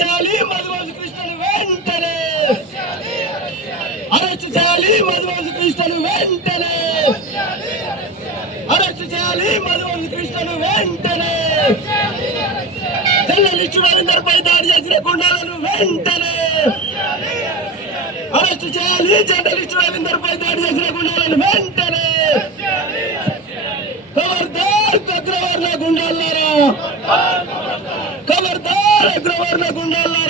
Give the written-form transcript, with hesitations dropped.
చేయాలి మధువాజు కృష్ణను వెంటనే, అరెస్ట్ చేయాలి మధువాజు కృష్ణను వెంటనే, అరెస్ట్ చేయాలి మధువాజు కృష్ణను వెంటనే, జర్నలిస్టు రవీందర్ పై దాడి చేసిన గుండాలను వెంటనే అరెస్ట్ చేయాలి, జర్నలిస్టు రవీందర్ పై దాడి చేసిన గుండాలను వెంటనే. ఖబర్దార్ అగ్రవర్ణ గుండాలారా, ఖబర్దార్ అగ్రవర్ణ గుండాలారా.